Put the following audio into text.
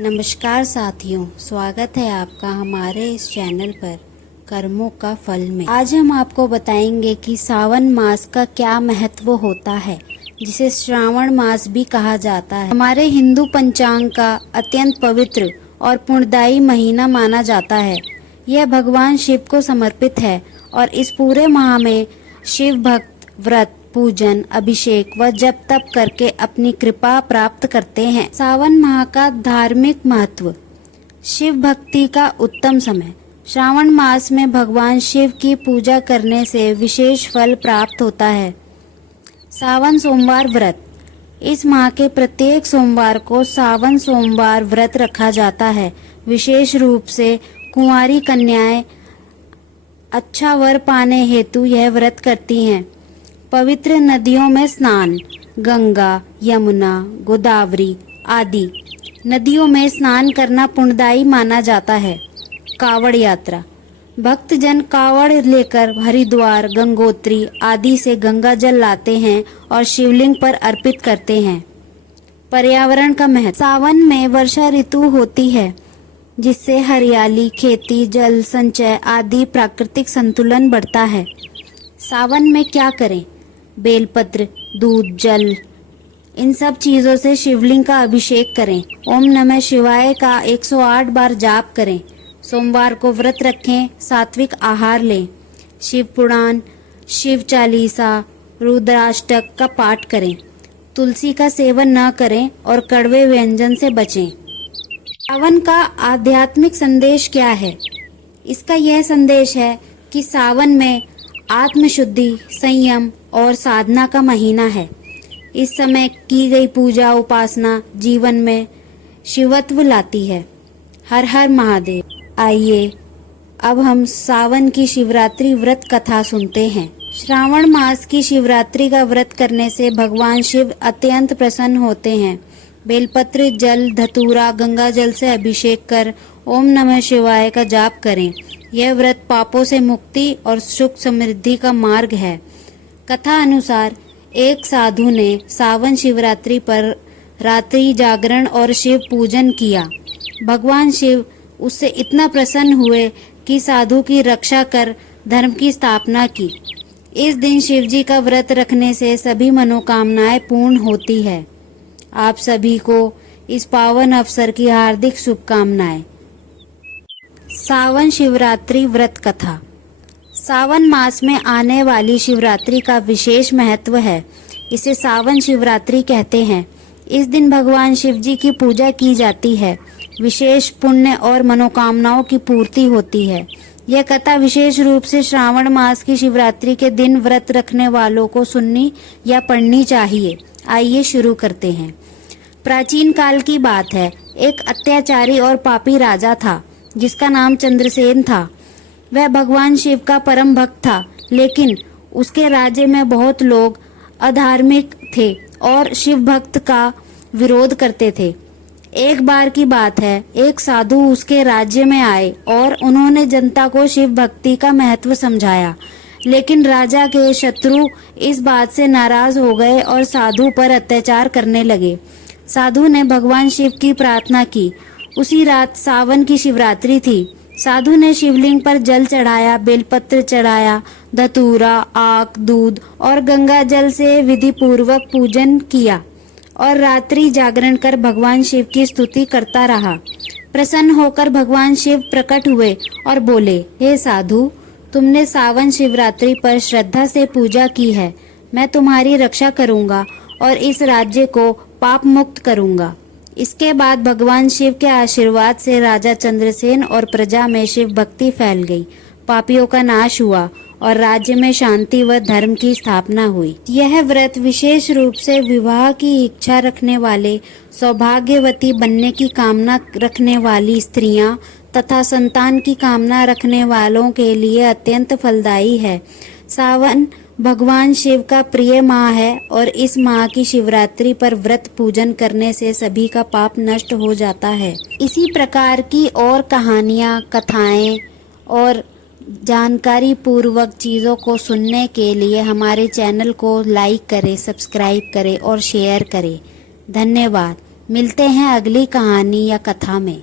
नमस्कार साथियों, स्वागत है आपका हमारे इस चैनल पर कर्मों का फल में। आज हम आपको बताएंगे कि सावन मास का क्या महत्व होता है, जिसे श्रावण मास भी कहा जाता है। हमारे हिंदू पंचांग का अत्यंत पवित्र और पुण्यदायी महीना माना जाता है। यह भगवान शिव को समर्पित है और इस पूरे माह में शिव भक्त व्रत, पूजन, अभिषेक व जप तप करके अपनी कृपा प्राप्त करते हैं। सावन माह का धार्मिक महत्व। शिव भक्ति का उत्तम समय। श्रावण मास में भगवान शिव की पूजा करने से विशेष फल प्राप्त होता है। सावन सोमवार व्रत। इस माह के प्रत्येक सोमवार को सावन सोमवार व्रत रखा जाता है। विशेष रूप से कुंवारी कन्याएं अच्छा वर पाने हेतु यह व्रत करती हैं। पवित्र नदियों में स्नान। गंगा, यमुना, गोदावरी आदि नदियों में स्नान करना पुण्यदायी माना जाता है। कावड़ यात्रा। भक्तजन कावड़ लेकर हरिद्वार, गंगोत्री आदि से गंगा जल लाते हैं और शिवलिंग पर अर्पित करते हैं। पर्यावरण का महत्व। सावन में वर्षा ऋतु होती है, जिससे हरियाली, खेती, जल संचय आदि प्राकृतिक संतुलन बढ़ता है। सावन में क्या करें? बेलपत्र, दूध, जल, इन सब चीजों से शिवलिंग का अभिषेक करें। ओम नमः शिवाय का 108 बार जाप करें। सोमवार को व्रत रखें, सात्विक आहार लें। शिव पुराण, शिव चालीसा, रुद्राष्टक का पाठ करें। तुलसी का सेवन न करें और कड़वे व्यंजन से बचें। सावन का आध्यात्मिक संदेश क्या है? इसका यह संदेश है कि सावन में आत्मशुद्धि, संयम और साधना का महीना है। इस समय की गई पूजा उपासना जीवन में शिवत्व लाती है। हर हर महादेव। आइए अब हम सावन की शिवरात्रि व्रत कथा सुनते हैं। श्रावण मास की शिवरात्रि का व्रत करने से भगवान शिव अत्यंत प्रसन्न होते हैं। बेलपत्र, जल, धतूरा, गंगा जल से अभिषेक कर ओम नमः शिवाय का जाप करें। यह व्रत पापों से मुक्ति और सुख समृद्धि का मार्ग है। कथा अनुसार एक साधु ने सावन शिवरात्रि पर रात्रि जागरण और शिव पूजन किया। भगवान शिव उससे इतना प्रसन्न हुए कि साधु की रक्षा कर धर्म की स्थापना की। इस दिन शिव जी का व्रत रखने से सभी मनोकामनाएं पूर्ण होती है। आप सभी को इस पावन अवसर की हार्दिक शुभकामनाएं। सावन शिवरात्रि व्रत कथा। सावन मास में आने वाली शिवरात्रि का विशेष महत्व है। इसे सावन शिवरात्रि कहते हैं। इस दिन भगवान शिव जी की पूजा की जाती है। विशेष पुण्य और मनोकामनाओं की पूर्ति होती है। यह कथा विशेष रूप से श्रावण मास की शिवरात्रि के दिन व्रत रखने वालों को सुननी या पढ़नी चाहिए। आइए शुरू करते हैं। प्राचीन काल की बात है। एक अत्याचारी और पापी राजा था, जिसका नाम चंद्रसेन था। वह भगवान शिव का परम भक्त था, लेकिन उसके राज्य में बहुत लोग अधार्मिक थे और शिव भक्त का विरोध करते थे। एक बार की बात है, एक साधु उसके राज्य में आए और उन्होंने जनता को शिव भक्ति का महत्व समझाया। लेकिन राजा के शत्रु इस बात से नाराज हो गए और साधु पर अत्याचार करने लगे। साधु ने भगवान शिव की प्रार्थना की। उसी रात सावन की शिवरात्रि थी। साधु ने शिवलिंग पर जल चढ़ाया, बेलपत्र चढ़ाया, धतूरा, आक, दूध और गंगा जल से विधि पूर्वक पूजन किया और रात्रि जागरण कर भगवान शिव की स्तुति करता रहा। प्रसन्न होकर भगवान शिव प्रकट हुए और बोले, हे साधु, तुमने सावन शिवरात्रि पर श्रद्धा से पूजा की है। मैं तुम्हारी रक्षा करूंगा और इस राज्य को पाप मुक्त करूंगा। इसके बाद भगवान शिव के आशीर्वाद से राजा चंद्रसेन और प्रजा में शिव भक्ति फैल गई। पापियों का नाश हुआ और राज्य में शांति व धर्म की स्थापना हुई। यह व्रत विशेष रूप से विवाह की इच्छा रखने वाले, सौभाग्यवती बनने की कामना रखने वाली स्त्रियां तथा संतान की कामना रखने वालों के लिए अत्यंत फलदायी है। सावन भगवान शिव का प्रिय माह है और इस माह की शिवरात्रि पर व्रत पूजन करने से सभी का पाप नष्ट हो जाता है। इसी प्रकार की और कहानियाँ, कथाएं और जानकारी पूर्वक चीज़ों को सुनने के लिए हमारे चैनल को लाइक करें, सब्सक्राइब करें और शेयर करें। धन्यवाद। मिलते हैं अगली कहानी या कथा में।